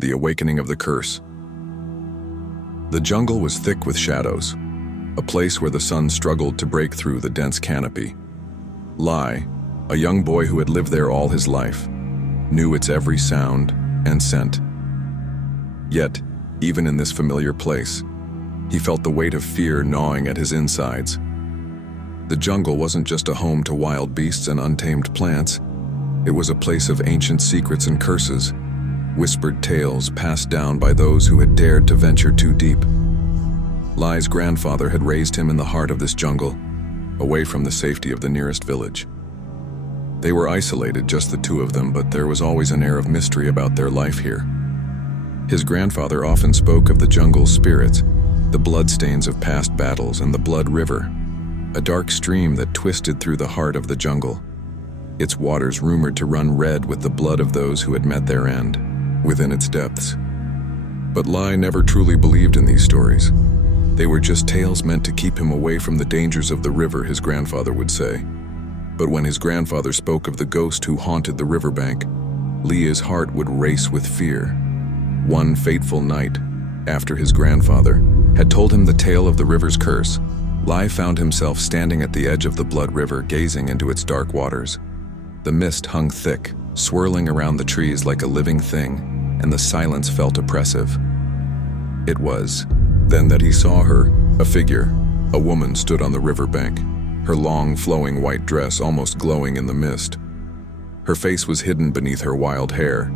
The Awakening of the Curse. The jungle was thick with shadows, a place where the sun struggled to break through the dense canopy. Lai, a young boy who had lived there all his life, knew its every sound and scent. Yet, even in this familiar place, he felt the weight of fear gnawing at his insides. The jungle wasn't just a home to wild beasts and untamed plants. It was a place of ancient secrets and curses, whispered tales passed down by those who had dared to venture too deep. Lai's grandfather had raised him in the heart of this jungle, away from the safety of the nearest village. They were isolated, just the two of them, but there was always an air of mystery about their life here. His grandfather often spoke of the jungle's spirits, the bloodstains of past battles, and the Blood River, a dark stream that twisted through the heart of the jungle, its waters rumored to run red with the blood of those who had met their end within its depths. But Lai never truly believed in these stories. They were just tales meant to keep him away from the dangers of the river, his grandfather would say. But when his grandfather spoke of the ghost who haunted the riverbank, Li's heart would race with fear. One fateful night, after his grandfather had told him the tale of the river's curse, Lai found himself standing at the edge of the Blood River, gazing into its dark waters. The mist hung thick, swirling around the trees like a living thing, and the silence felt oppressive. It was then that he saw her, a figure. A woman stood on the riverbank, her long, flowing white dress almost glowing in the mist. Her face was hidden beneath her wild hair,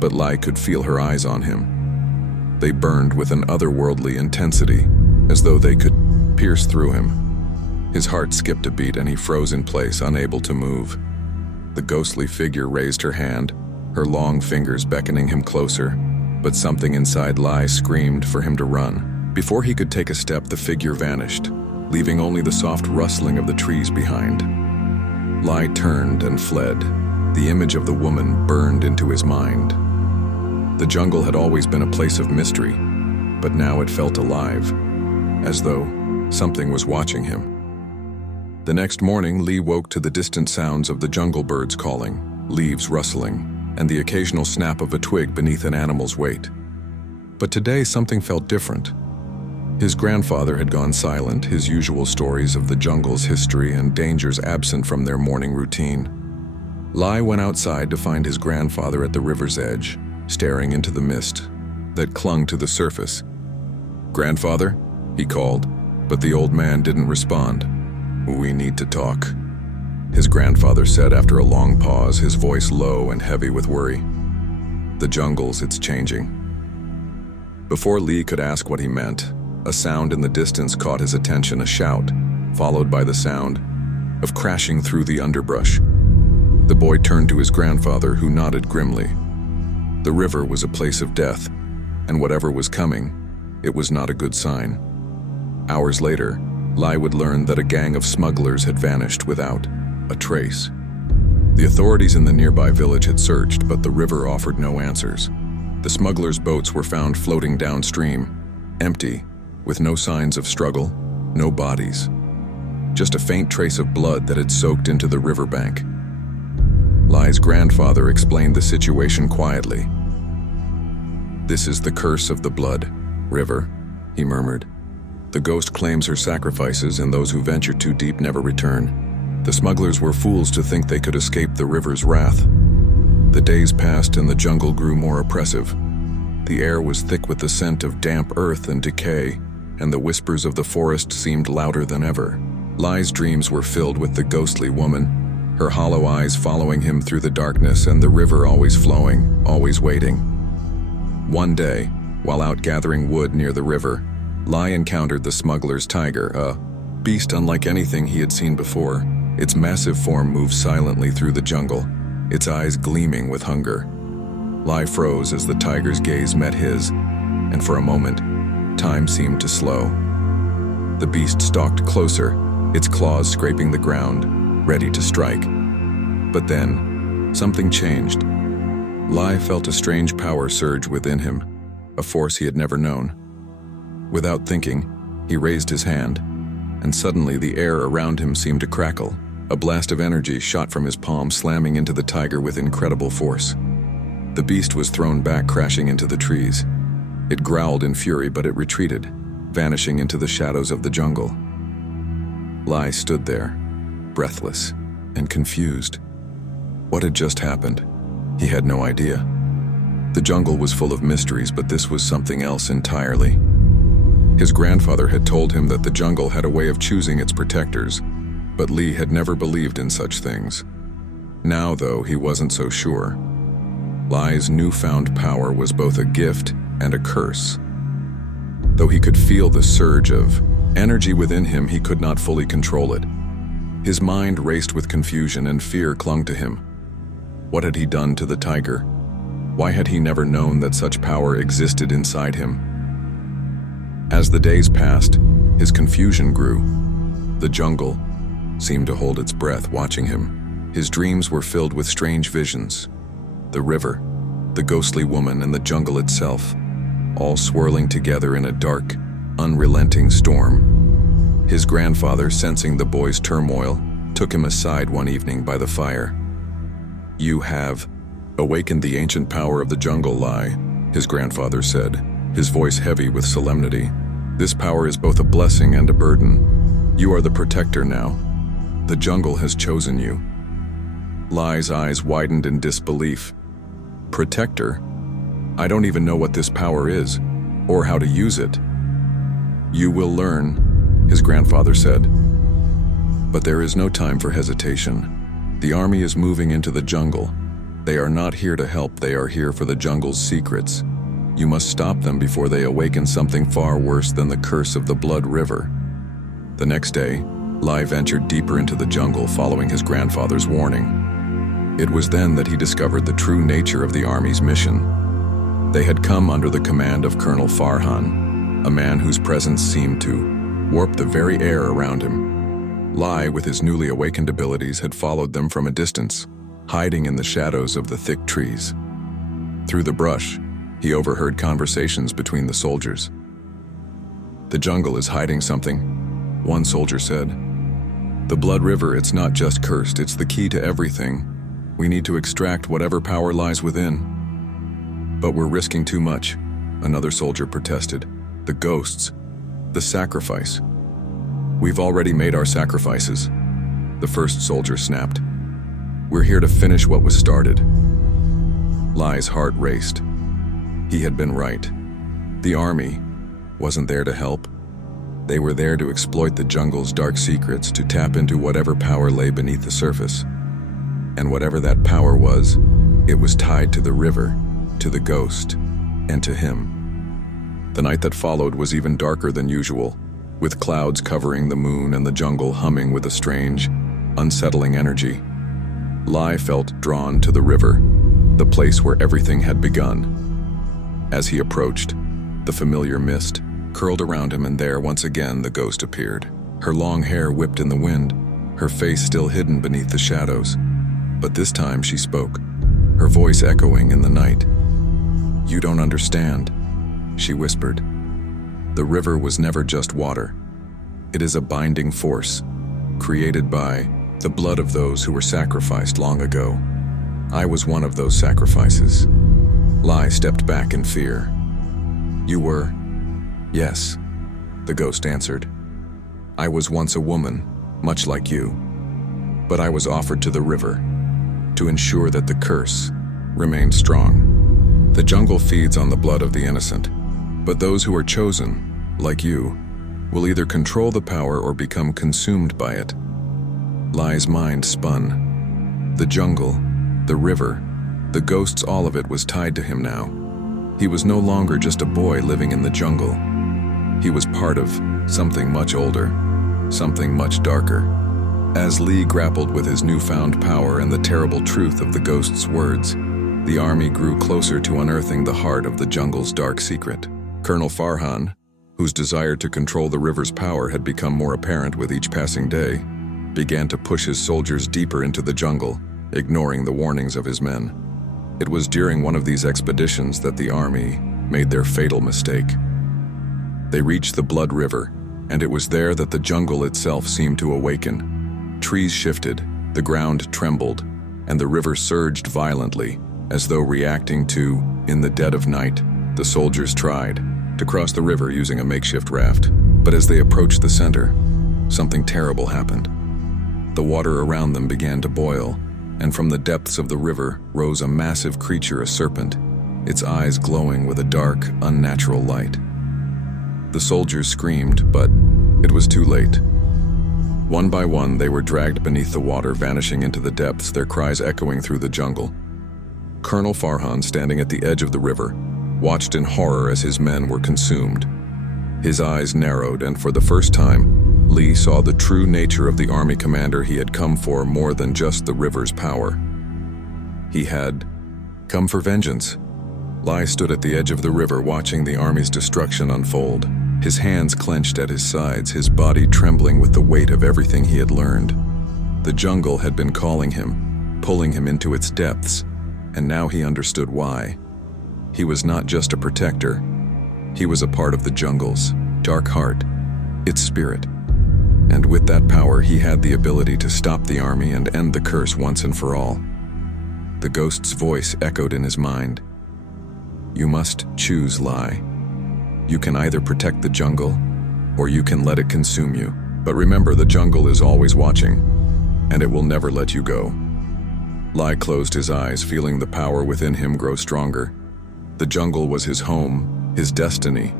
but Lai could feel her eyes on him. They burned with an otherworldly intensity, as though they could pierce through him. His heart skipped a beat and he froze in place, unable to move. The ghostly figure raised her hand, her long fingers beckoning him closer, but something inside Lai screamed for him to run. Before he could take a step, the figure vanished, leaving only the soft rustling of the trees behind. Lai turned and fled. The image of the woman burned into his mind. The jungle had always been a place of mystery, but now it felt alive, as though something was watching him. The next morning, Li woke to the distant sounds of the jungle birds calling, leaves rustling, and the occasional snap of a twig beneath an animal's weight. But today something felt different. His grandfather had gone silent, his usual stories of the jungle's history and dangers absent from their morning routine. Lai went outside to find his grandfather at the river's edge, staring into the mist that clung to the surface. "Grandfather?" he called, but the old man didn't respond. "We need to talk," his grandfather said after a long pause, his voice low and heavy with worry. "The jungle's, it's changing." Before Li could ask what he meant, a sound in the distance caught his attention, a shout, followed by the sound of crashing through the underbrush. The boy turned to his grandfather, who nodded grimly. The river was a place of death, and whatever was coming, it was not a good sign. Hours later, Lai would learn that a gang of smugglers had vanished without a trace. The authorities in the nearby village had searched, but the river offered no answers. The smugglers' boats were found floating downstream, empty, with no signs of struggle, no bodies. Just a faint trace of blood that had soaked into the riverbank. Lai's grandfather explained the situation quietly. "This is the curse of the Blood River," he murmured. "The ghost claims her sacrifices, and those who venture too deep never return. The smugglers were fools to think they could escape the river's wrath." The days passed and the jungle grew more oppressive. The air was thick with the scent of damp earth and decay, and the whispers of the forest seemed louder than ever. Lai's dreams were filled with the ghostly woman, her hollow eyes following him through the darkness, and the river always flowing, always waiting. One day, while out gathering wood near the river, Lai encountered the smuggler's tiger, a beast unlike anything he had seen before. Its massive form moved silently through the jungle, its eyes gleaming with hunger. Lai froze as the tiger's gaze met his, and for a moment, time seemed to slow. The beast stalked closer, its claws scraping the ground, ready to strike. But then, something changed. Lai felt a strange power surge within him, a force he had never known. Without thinking, he raised his hand, and suddenly the air around him seemed to crackle. A blast of energy shot from his palm, slamming into the tiger with incredible force. The beast was thrown back, crashing into the trees. It growled in fury, but it retreated, vanishing into the shadows of the jungle. Lai stood there, breathless and confused. What had just happened? He had no idea. The jungle was full of mysteries, but this was something else entirely. His grandfather had told him that the jungle had a way of choosing its protectors, but Li had never believed in such things. Now, though, he wasn't so sure. Lai's newfound power was both a gift and a curse. Though he could feel the surge of energy within him, he could not fully control it. His mind raced with confusion, and fear clung to him. What had he done to the tiger? Why had he never known that such power existed inside him? As the days passed, his confusion grew. The jungle seemed to hold its breath, watching him. His dreams were filled with strange visions. The river, the ghostly woman, and the jungle itself, all swirling together in a dark, unrelenting storm. His grandfather, sensing the boy's turmoil, took him aside one evening by the fire. "You have awakened the ancient power of the jungle, Lai," his grandfather said, his voice heavy with solemnity. "This power is both a blessing and a burden. You are the protector now. The jungle has chosen you." Lai's eyes widened in disbelief. "Protector? I don't even know what this power is, or how to use it." "You will learn," his grandfather said. But there is no time for hesitation. The army is moving into the jungle. They are not here to help, they are here for the jungle's secrets. You must stop them before they awaken something far worse than the curse of the Blood River. The next day, Lai ventured deeper into the jungle, following his grandfather's warning. It was then that he discovered the true nature of the army's mission. They had come under the command of Colonel Farhan, a man whose presence seemed to warp the very air around him. Lai, with his newly awakened abilities, had followed them from a distance, hiding in the shadows of the thick trees. Through the brush, he overheard conversations between the soldiers. "The jungle is hiding something," one soldier said. "The Blood River, it's not just cursed, it's the key to everything. We need to extract whatever power lies within." "But we're risking too much," another soldier protested. "The ghosts, the sacrifice." "We've already made our sacrifices," the first soldier snapped. "We're here to finish what was started." Lai's heart raced. He had been right. The army wasn't there to help. They were there to exploit the jungle's dark secrets, to tap into whatever power lay beneath the surface. And whatever that power was, it was tied to the river, to the ghost, and to him. The night that followed was even darker than usual, with clouds covering the moon and the jungle humming with a strange, unsettling energy. Lai felt drawn to the river, the place where everything had begun. As he approached, the familiar mist curled around him, and there, once again, the ghost appeared. Her long hair whipped in the wind, her face still hidden beneath the shadows. But this time she spoke, her voice echoing in the night. "You don't understand," she whispered. "The river was never just water. It is a binding force, created by the blood of those who were sacrificed long ago. I was one of those sacrifices." Lai stepped back in fear. "You were?" "Yes," the ghost answered. "I was once a woman, much like you. But I was offered to the river, to ensure that the curse remained strong. The jungle feeds on the blood of the innocent, but those who are chosen, like you, will either control the power or become consumed by it." Lai's mind spun. The jungle, the river, the ghosts, all of it was tied to him now. He was no longer just a boy living in the jungle. He was part of something much older, something much darker. As Li grappled with his newfound power and the terrible truth of the ghost's words, the army grew closer to unearthing the heart of the jungle's dark secret. Colonel Farhan, whose desire to control the river's power had become more apparent with each passing day, began to push his soldiers deeper into the jungle, ignoring the warnings of his men. It was during one of these expeditions that the army made their fatal mistake. They reached the Blood River, and it was there that the jungle itself seemed to awaken. Trees shifted, the ground trembled, and the river surged violently, As though reacting to, in the dead of night, the soldiers tried to cross the river using a makeshift raft. But as they approached the center, something terrible happened. The water around them began to boil, and from the depths of the river rose a massive creature, a serpent, its eyes glowing with a dark, unnatural light. The soldiers screamed, but it was too late. One by one, they were dragged beneath the water, vanishing into the depths, their cries echoing through the jungle. Colonel Farhan, standing at the edge of the river, watched in horror as his men were consumed. His eyes narrowed, and for the first time, Lee saw the true nature of the army commander he had come for, more than just the river's power. He had come for vengeance. Lee stood at the edge of the river, watching the army's destruction unfold, his hands clenched at his sides, his body trembling with the weight of everything he had learned. The jungle had been calling him, pulling him into its depths, and now he understood why. He was not just a protector. He was a part of the jungle's dark heart, its spirit. And with that power, he had the ability to stop the army and end the curse once and for all. The ghost's voice echoed in his mind. You must choose, Lie. You can either protect the jungle, or you can let it consume you. But remember, the jungle is always watching, and it will never let you go. Lie closed his eyes, feeling the power within him grow stronger. The jungle was his home, his destiny,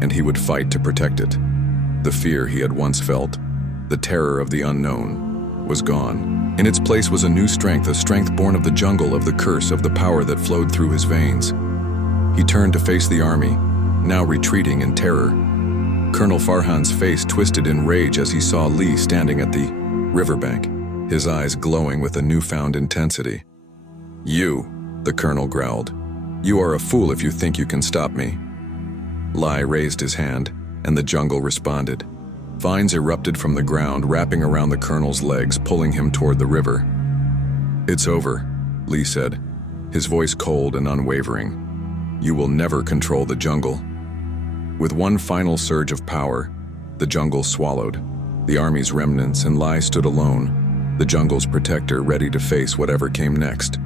and he would fight to protect it. The fear he had once felt, the terror of the unknown, was gone. In its place was a new strength, a strength born of the jungle, of the curse, of the power that flowed through his veins. He turned to face the army, now retreating in terror. Colonel Farhan's face twisted in rage as he saw Lee standing at the riverbank, his eyes glowing with a newfound intensity. You, the colonel growled. You are a fool if you think you can stop me. Lie raised his hand, and the jungle responded. Vines erupted from the ground, wrapping around the colonel's legs, pulling him toward the river. It's over, Lee said, his voice cold and unwavering. You will never control the jungle. With one final surge of power, the jungle swallowed the army's remnants, and Lie stood alone, the jungle's protector, ready to face whatever came next.